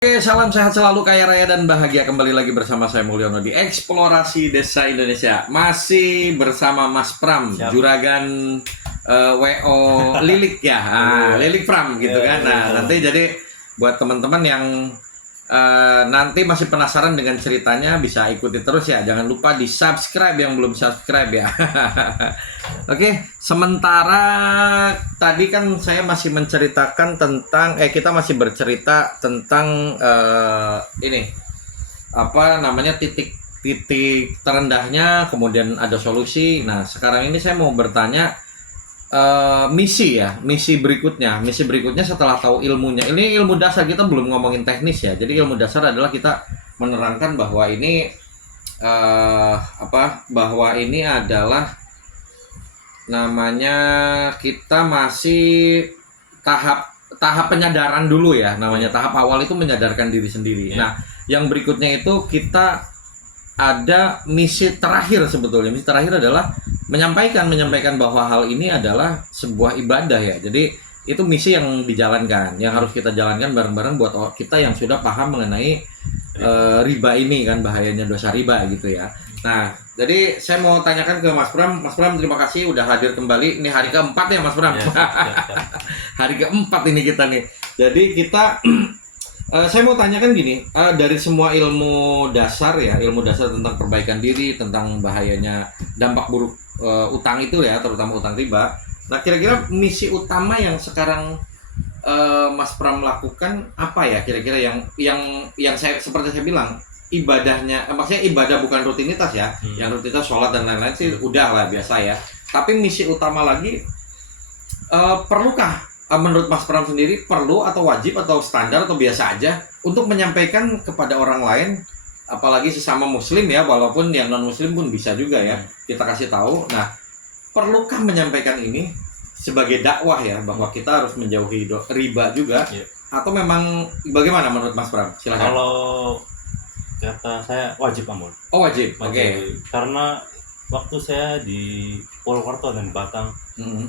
Oke, salam sehat selalu, kaya raya dan bahagia. Kembali lagi bersama saya Mulyono di Eksplorasi Desa Indonesia. Masih bersama Mas Pram, Siap. juragan WO Lilik ya, Lilik Pram gitu kan. Nah, nanti jadi buat teman-teman yang nanti masih penasaran dengan ceritanya bisa ikuti terus ya. Jangan lupa di subscribe yang belum subscribe ya. Oke, sementara tadi kan saya masih menceritakan tentang kita masih bercerita tentang ini apa namanya titik terendahnya, kemudian ada solusi. Nah, sekarang ini saya mau bertanya misi berikutnya setelah tahu ilmunya. Ini ilmu dasar, kita belum ngomongin teknis ya. Jadi ilmu dasar adalah kita menerangkan bahwa ini bahwa ini adalah namanya, kita masih tahap penyadaran dulu ya, namanya tahap awal itu menyadarkan diri sendiri. Nah, yang berikutnya itu kita ada misi terakhir. Sebetulnya misi terakhir adalah menyampaikan bahwa hal ini adalah sebuah ibadah ya. Jadi itu misi yang dijalankan, yang harus kita jalankan bareng-bareng buat kita yang sudah paham mengenai riba ini kan, bahayanya dosa riba gitu ya. Nah, jadi saya mau tanyakan ke Mas Pram. Mas Pram, terima kasih udah hadir kembali. Ini hari keempat ya Mas Pram. Ya, siap. Hari keempat ini kita nih. Jadi kita saya mau tanyakan gini, dari semua ilmu dasar ya, ilmu dasar tentang perbaikan diri, tentang bahayanya dampak buruk utang itu ya, terutama utang riba. Nah, kira-kira misi utama yang sekarang Mas Pram lakukan apa ya? Kira-kira yang saya, seperti saya bilang, ibadahnya, maksudnya ibadah bukan rutinitas ya. Yang rutinitas sholat dan lain-lain sih udah lah biasa ya. Tapi misi utama lagi, perlukah menurut Mas Pram sendiri, perlu atau wajib atau standar atau biasa aja untuk menyampaikan kepada orang lain, apalagi sesama muslim ya, walaupun yang non muslim pun bisa juga ya, kita kasih tahu. Nah, perlukah menyampaikan ini sebagai dakwah ya, bahwa kita harus menjauhi riba juga, atau memang bagaimana menurut Mas Pram? Silakan. Kalau kata saya wajib, Amul. Oh, wajib. Oke. Karena waktu saya di Purwokerto dan Batang,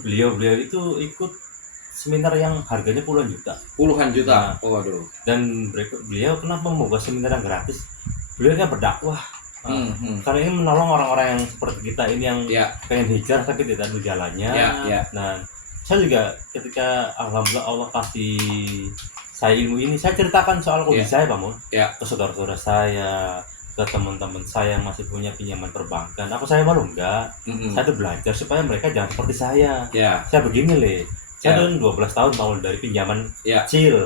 beliau itu ikut seminar yang harganya puluhan juta. Nah, oh waduh. Dan beliau kenapa membuka seminar yang gratis? Beliau kan berdakwah. Karena ini menolong orang-orang yang seperti kita ini yang pengen hijrah tapi tidak tahu jalannya. Nah, saya juga ketika alhamdulillah Allah kasih saya ilmu ini, saya ceritakan soal kondisi saya, Pak Mun, ke saudara-saudara saya, ke teman-teman saya yang masih punya pinjaman perbankan. Apa saya malu? Enggak. Saya tuh belajar supaya mereka jangan seperti saya. Saya begini saya tuh 12 tahun Pak Mun, dari pinjaman kecil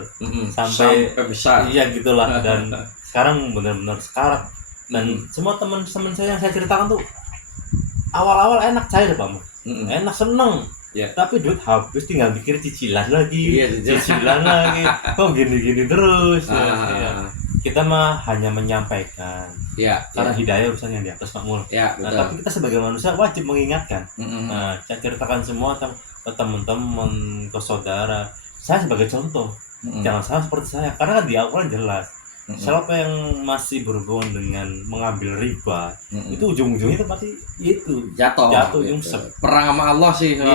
sampai besar. Iya gitulah. Dan sekarang benar-benar sekarat. Dan semua teman-teman saya yang saya ceritakan tuh awal-awal enak saya Pak Mun, enak, seneng. Tapi duit habis, tinggal mikir cicilan lagi, cicilan lagi. Kok gini-gini terus? Kita mah hanya menyampaikan. Karena hidayah urusan yang di atas, Pak Mul. Tapi kita sebagai manusia wajib mengingatkan. Nah, saya ceritakan semua ke teman-teman, ke saudara. Saya sebagai contoh, jangan salah seperti saya. Karena kan di Al-Quran jelas, siapa yang masih berhubungan dengan mengambil riba, itu ujung-ujungnya itu pasti itu jatuh gitu. Perang sama Allah sih kan.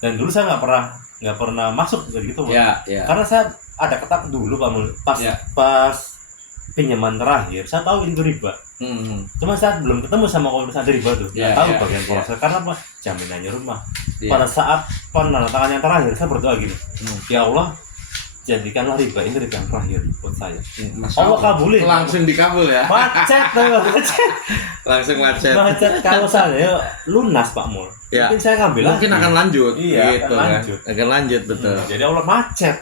Dan dulu saya nggak pernah masuk ke gitu, karena saya ada ketak dulu Pak Mul, pas pinjaman terakhir saya tahu itu riba. Cuma saat belum ketemu sama komunitas riba tuh, nggak tahu bagian proses. Karena apa? Jaminannya rumah. Pada saat penandatangan yang terakhir saya berdoa gini, ya Allah, jadikanlah riba ini riba yang terakhir buat saya. Allah kabulin. Langsung dikabul ya. Macet. Langsung macet. Kalau saya lunas Pak Mul, mungkin saya ngambil mungkin lagi. Akan lanjut. Gitu, akan lanjut betul. Jadi Allah macet.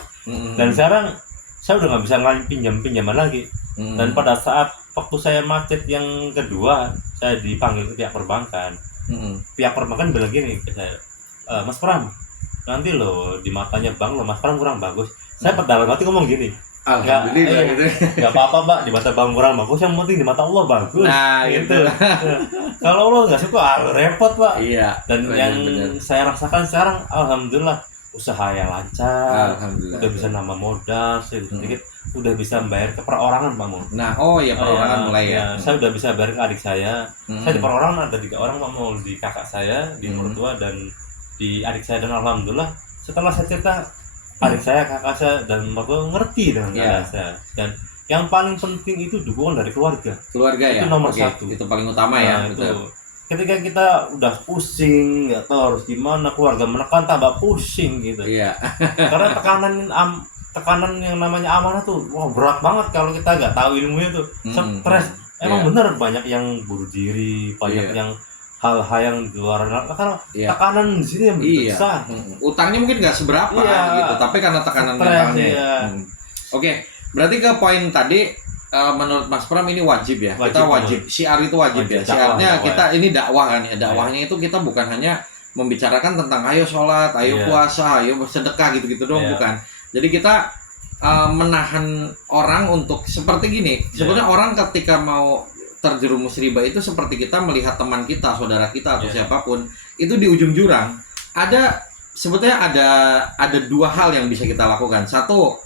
Dan sekarang saya udah nggak bisa pinjaman lagi. Dan pada saat waktu saya macet yang kedua, saya dipanggil ke pihak perbankan. Pihak perbankan bilang gini ke saya, Mas Pram, nanti lo di matanya bank lo Mas Pram kurang bagus. Saya dalam hati ngomong gini, nggak apa-apa Mbak, di mata bang kurang bagus, yang penting di mata Allah bagus. Nah gitu. Kalau Allah nggak suka, repot Pak. Dan bener, yang saya rasakan sekarang, alhamdulillah usaha yang lancar, udah bisa nambah modal sedikit, udah bisa membayar ke perorangan Pak Mun. Nah, perorangan mulai ya. Saya udah bisa bayar ke adik saya. Saya di perorangan ada 3 orang Pak Mun, di kakak saya, di mertua dan di adik saya. Dan alhamdulillah setelah saya cerita, adik saya, kakak saya, dan mertua ngerti dengan keadaan saya. Dan yang paling penting itu dukungan dari keluarga. Keluarga itu ya. nomor Oke, satu. itu paling utama ya. Itu Betul. ketika kita udah pusing, nggak tahu harus gimana, keluarga menekan tambah pusing gitu. Iya. Karena tekanan yang namanya amanah tuh, wah berat banget kalau kita nggak tahu ilmunya tuh. Stres. Emang bener banyak yang bunuh diri, banyak yang hal-hal yang di luar karena tekanan di sini yang besar. Utangnya mungkin nggak seberapa gitu, tapi karena tekanan mentalnya. Oke, berarti ke poin tadi, menurut Mas Pram ini wajib ya. Kita wajib. Syiar itu wajib ya. Syiarnya kita ini dakwah kan ya. Dakwahnya itu kita bukan hanya membicarakan tentang ayo sholat, ayo puasa, ayo sedekah gitu-gitu doang, bukan. Jadi kita menahan orang untuk seperti gini. Sebenarnya orang ketika mau terjerumus riba itu seperti kita melihat teman kita, saudara kita atau siapapun itu di ujung jurang. Sebetulnya ada dua hal yang bisa kita lakukan. Satu,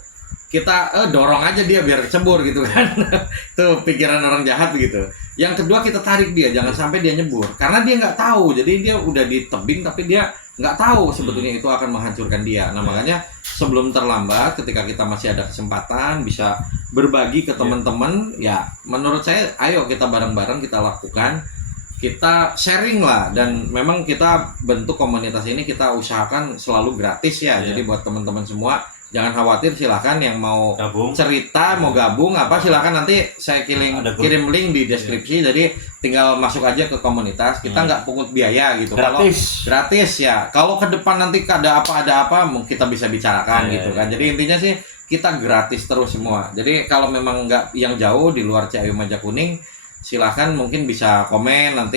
kita dorong aja dia biar kecebur gitu kan. Itu pikiran orang jahat gitu. Yang kedua, kita tarik dia, jangan sampai dia nyebur. Karena dia nggak tahu, jadi dia udah di tebing tapi dia nggak tahu sebetulnya itu akan menghancurkan dia. Nah makanya sebelum terlambat, ketika kita masih ada kesempatan bisa berbagi ke teman-teman, ya menurut saya ayo kita bareng-bareng kita lakukan, kita sharing lah. Dan memang kita bentuk komunitas ini kita usahakan selalu gratis ya. Jadi buat teman-teman semua jangan khawatir, silakan yang mau gabung, cerita, mau gabung apa silakan, nanti saya kirim link di deskripsi. Jadi tinggal masuk aja ke komunitas. Kita nggak pungut biaya gitu. Gratis ya. Kalau ke depan nanti ada apa kita bisa bicarakan gitu kan. Jadi intinya sih kita gratis terus semua. Jadi kalau memang nggak yang jauh di luar Ciayu Maja Kuning, silakan mungkin bisa komen nanti